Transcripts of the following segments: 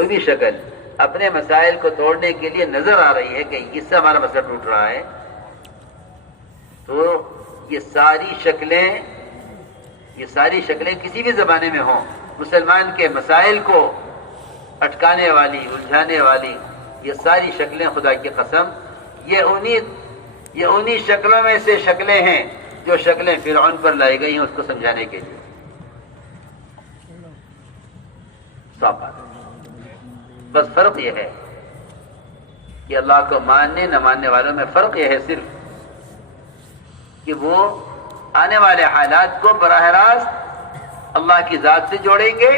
کوئی بھی شکل اپنے مسائل کو توڑنے کے لیے نظر آ رہی ہے کہ اس سے ہمارا مسئلہ ٹوٹ رہا ہے، تو یہ ساری شکلیں کسی بھی زمانے میں ہوں، مسلمان کے مسائل کو اٹکانے والی، الجھانے والی یہ ساری شکلیں، خدا کی قسم یہ انہی شکلوں میں سے شکلیں ہیں جو شکلیں فرعون پر لائی گئی ہیں اس کو سمجھانے کے لیے. صاف بات ہے. بس فرق یہ ہے کہ اللہ کو ماننے نہ ماننے والوں میں فرق یہ ہے صرف کہ وہ آنے والے حالات کو براہ راست اللہ کی ذات سے جوڑیں گے،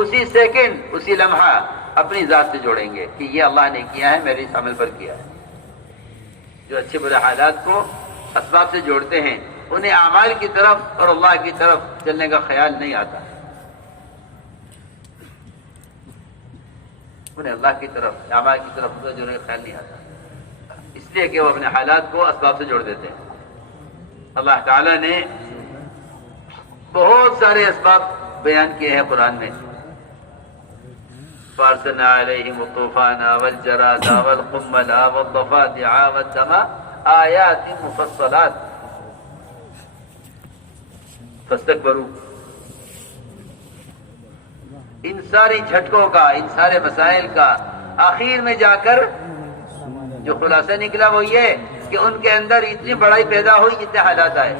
اسی سیکنڈ اسی لمحہ اپنی ذات سے جوڑیں گے کہ یہ اللہ نے کیا ہے، میرے اس عمل پر کیا ہے. جو اچھے برے حالات کو اسباب سے جوڑتے ہیں انہیں اعمال کی طرف اور اللہ کی طرف چلنے کا خیال نہیں آتا، انہیں اللہ کی طرف، اعمال کی طرف جوڑنے کا خیال نہیں آتا، اس لیے کہ وہ اپنے حالات کو اسباب سے جوڑ دیتے ہیں. اللہ تعالیٰ نے بہت سارے اسباب بیان کیے ہیں قرآن میں. فارسلنا علیہم الطوفان والجراد والقمل والضفادع والدم آیات مفصلات فاستکبروا. ان ساری جھٹکوں کا، ان سارے مسائل کا آخر میں جا کر جو خلاصہ نکلا وہ یہ کہ ان کے اندر اتنی بڑائی پیدا ہوئی جتنے حالات آئے.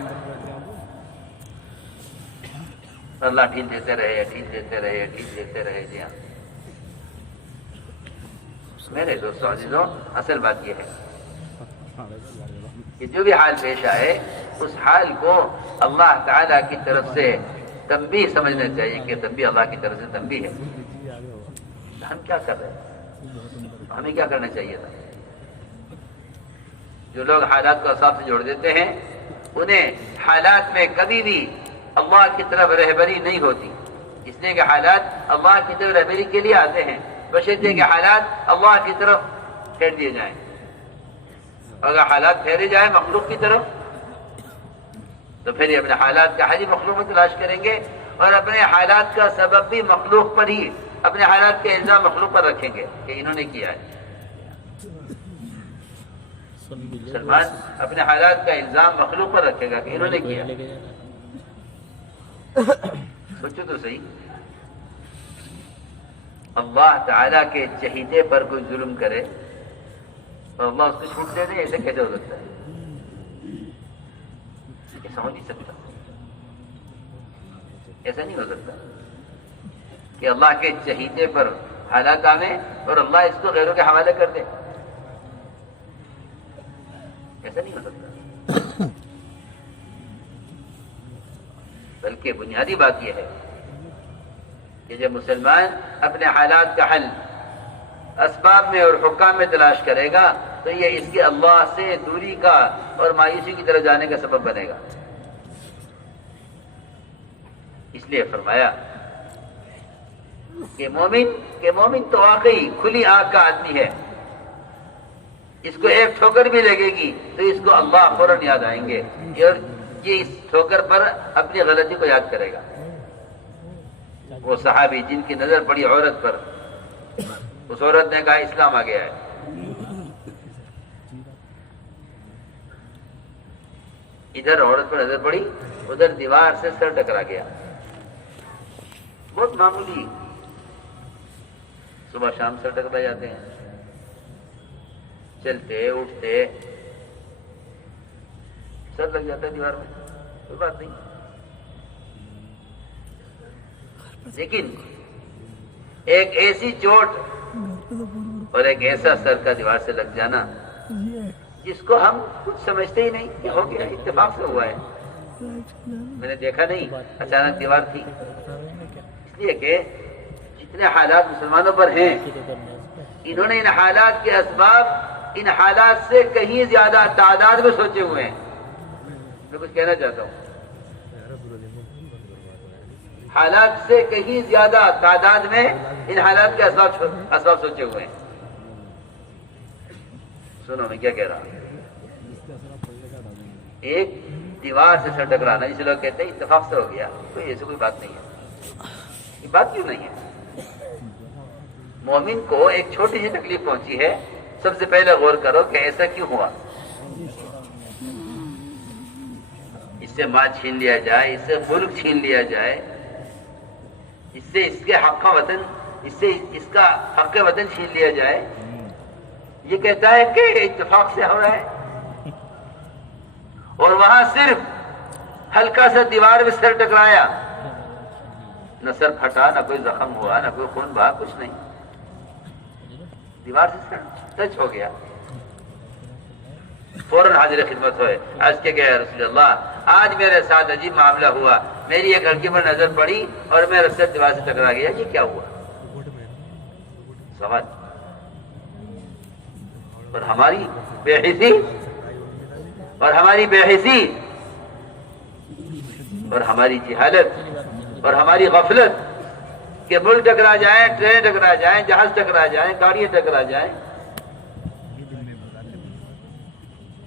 اللہ ٹھیک دیتے رہے، ٹھیک دیتے رہے، ٹھیک دیتے رہے. جی ہاں میرے دوستوں عزیزوں، اصل بات یہ ہے کہ جو بھی حال پیش آئے اس حال کو اللہ تعالیٰ کی طرف سے تنبیہ سمجھنا چاہیے کہ تنبیہ اللہ کی طرف سے تنبیہ ہے. ہم کیا کر رہے ہیں، ہمیں کیا کرنا چاہیے تھا. جو لوگ حالات کو اسباب سے جوڑ دیتے ہیں انہیں حالات میں کبھی بھی اللہ کی طرف رہبری نہیں ہوتی، اس لیے کہ حالات اللہ کی طرف رہبری کے لیے آتے ہیں بشرطے کہ حالات اللہ کی طرف پھیر دیے جائیں. اگر حالات پھیرے جائیں مخلوق کی طرف تو پھر یہ اپنے حالات کا حل مخلوق میں تلاش کریں گے اور اپنے حالات کا سبب بھی مخلوق پر ہی، اپنے حالات کے الزام مخلوق پر رکھیں گے کہ انہوں نے کیا ہے. مسلمان اپنے حالات کا الزام مخلوق پر رکھے گا کہ انہوں نے کیا. سوچو تو صحیح، اللہ تعالیٰ کے چہیتے پر کوئی ظلم کرے اور اللہ اس کو چھوٹ دے دے، ایسے کیسے ہو سکتا ہے؟ ایسا ہو نہیں سکتا، ایسا نہیں ہو سکتا کہ اللہ کے چہیتے پر حالات آویں اور اللہ اس کو غیروں کے حوالے کر دے. ایسا نہیں ہو سکتا. بلکہ بنیادی بات یہ ہے کہ جب مسلمان اپنے حالات کا حل اسباب میں اور حکام میں تلاش کرے گا تو یہ اس کے اللہ سے دوری کا اور مایوسی کی طرف جانے کا سبب بنے گا. اس لیے فرمایا کہ مومن تو واقعی کھلی آنکھ کا آدمی ہے، اس کو ایک ٹھوکر بھی لگے گی تو اس کو اللہ فوراً یاد آئیں گے اور یہ اس ٹھوکر پر اپنی غلطی کو یاد کرے گا. وہ صحابی جن کی نظر پڑی عورت پر، اس عورت نے کہا اسلام آ گیا ہے. ادھر عورت پر نظر پڑی، ادھر دیوار سے سر ٹکرا گیا. بہت معمولی، صبح شام سر ٹکرا جاتے ہیں، چلتے اٹھتے سر لگ جاتا ہے دیوار میں، کوئی بات نہیں. لیکن ایک ایسی چوٹ اور ایک ایسا سر کا دیوار سے لگ جانا جس کو ہم کچھ سمجھتے ہی نہیں کہ ہو گیا، اتفاق سے ہوا ہے، میں نے دیکھا نہیں، اچانک دیوار تھی. اس لیے کہ جتنے حالات مسلمانوں پر ہیں انہوں نے ان حالات کے اسباب ان حالات سے کہیں زیادہ تعداد میں سوچے ہوئے ہیں. میں کچھ کہنا چاہتا ہوں، حالات سے کہیں زیادہ تعداد میں ان حالات کے اسباب سوچے ہوئے ہیں. سنو میں کیا کہہ رہا ہوں. ایک دیوار سے سر ٹکرانا جسے لوگ کہتے ہیں اتفاق سے ہو گیا، کوئی ایسی کوئی بات نہیں ہے. یہ بات کیوں نہیں ہے؟ مومن کو ایک چھوٹی سی تکلیف پہنچی ہے، سب سے پہلے غور کرو کہ ایسا کیوں ہوا. اس سے مال چھین لیا جائے، اس سے ملک چھین لیا جائے، اس سے اس کے حق کا وطن، اس سے اس کا حق وطن چھین لیا جائے. یہ کہتا ہے کہ اتفاق سے ہو رہا ہے، اور وہاں صرف ہلکا سا دیوار میں سر ٹکرایا، نہ سر پھٹا، نہ کوئی زخم ہوا، نہ کوئی خون بہا، کچھ نہیں. دیوار سے سر ٹچ ہو گیا، فوراً حاضر خدمت ہوئے. عرض کے گئے رسول اللہ آج میرے ساتھ عجیب معاملہ ہوا، میری ایک لڑکی پر نظر پڑی اور میرا سر دیوار سے ٹکرا گیا. یہ کیا ہوا؟ سوال. اور ہماری بے حسی اور ہماری بے حسی اور ہماری جہالت اور ہماری غفلت کہ ملک ٹکرا جائیں، ٹرین ٹکرا جائیں، جہاز ٹکرا جائیں، گاڑیاں ٹکرا جائیں،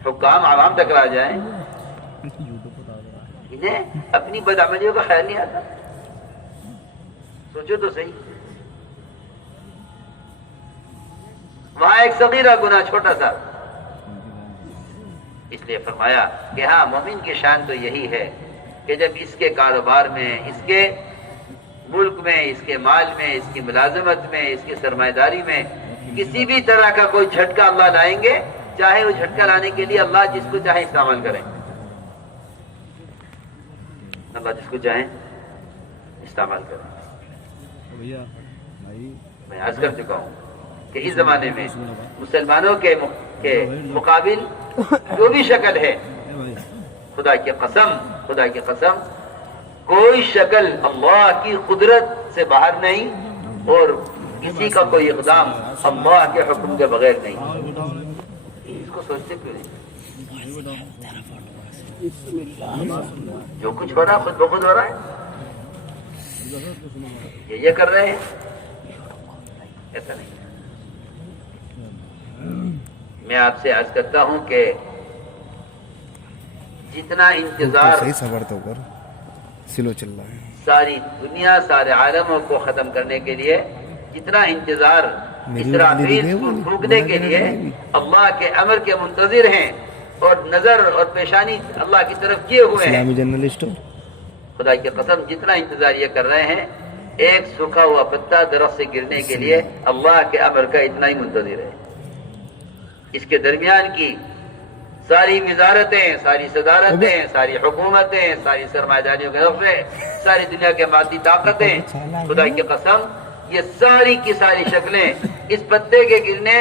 حکام عوام ٹکرا جائیں، انہیں اپنی بدعملیوں کا خیال نہیں آتا. سوچو تو صحیح. وہاں ایک صغیرہ گناہ چھوٹا سا، اس لیے فرمایا کہ ہاں مومن کی شان تو یہی ہے کہ جب اس کے کاروبار میں، اس کے ملک میں، اس کے مال میں، اس کی ملازمت میں، اس کی سرمایہ داری میں کسی بھی طرح کا کوئی جھٹکا اللہ لائیں گے، چاہے وہ جھٹکا لانے کے لیے اللہ جس کو چاہے استعمال کریں. اللہ جس کو چاہیں استعمال کریں. میں عرض کر چکا ہوں کہ اس زمانے میں مسلمانوں کے مقابل جو بھی شکل ہے، خدا کی قسم کوئی شکل اللہ کی قدرت سے باہر نہیں، اور کسی کا کوئی اقدام اللہ کے حکم کے بغیر نہیں. اس کو سوچتے کیوں نہیں؟ جو کچھ ہو رہا ہے خود بخود ہو رہا ہے. یہ کر رہے ہیں، ایسا نہیں. میں آپ سے عرض کرتا ہوں کہ جتنا انتظار ساری دنیا، سارے عالموں کو ختم کرنے کے لیے، جتنا انتظار اسرافیل کو پھونکنے کے لیے اللہ کے امر کے منتظر ہیں اور نظر اور پیشانی اللہ کی طرف کیے ہوئے ہیں، خدا کی قسم جتنا انتظار یہ کر رہے ہیں، ایک سوکھا ہوا پتا درخت سے گرنے کے لیے اللہ کے امر کا اتنا ہی منتظر ہے. اس کے درمیان کی ساری وزارتیں، ساری صدارتیں، ساری حکومتیں، ساری سرمایہ داریوں کے دفعے، ساری دنیا کے مادی طاقتیں، خدا کی قسم یہ ساری کی ساری شکلیں اس پتے کے گرنے